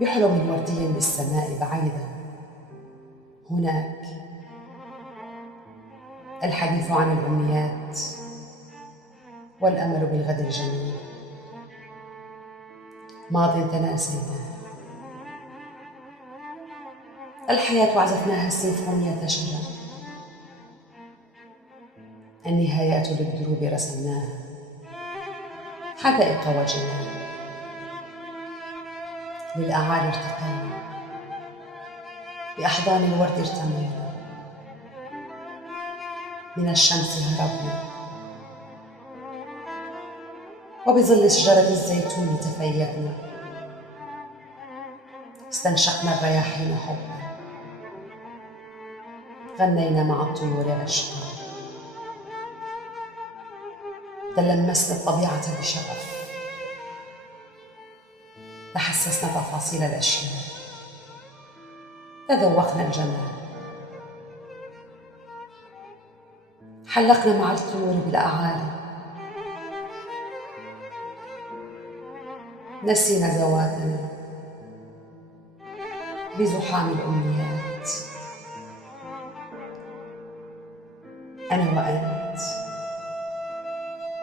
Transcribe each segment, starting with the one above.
بحلم وردي بالسماء بعيدا. هناك الحديث عن الأمنيات والأمل بالغد الجميل. ماض تناسيناه، الحياة عزفناها السيمفونية شجا، النهايات للدروب رسمناها، حدائق وجنان، للأعالي ارتقينا، بأحضان الورد ارتمينا، من الشمس هربنا، وبظل شجرة الزيتون تفيأنا، استنشقنا الرياحين حبا، غنينا مع الطيور عشقا، تلمسنا الطبيعة بشغف، تحسسنا تفاصيل الأشياء، تذوقنا الجمال، حلقنا مع الطيور بالأعالي، نسينا ذواتنا بزحام الأمنيات. أنا وأنت،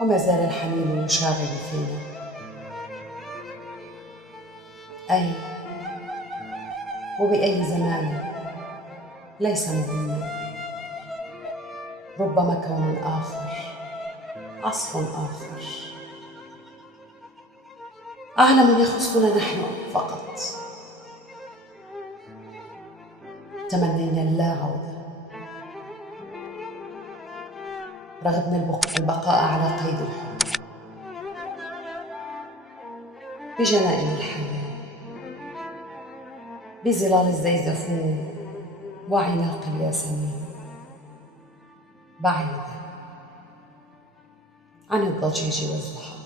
وما زال الحنين يشاغل فينا. أين وبأي زمان ليس مهما، ربما كون آخر، عصر آخر، عالم يخصنا نحن فقط. تمنينا اللا عودة، رغبنا البقاء على قيد الحب، بجنائن الحياة، بظلال الزيزفون وعناق الياسمين، بعيدا عن الضجيج والزحام.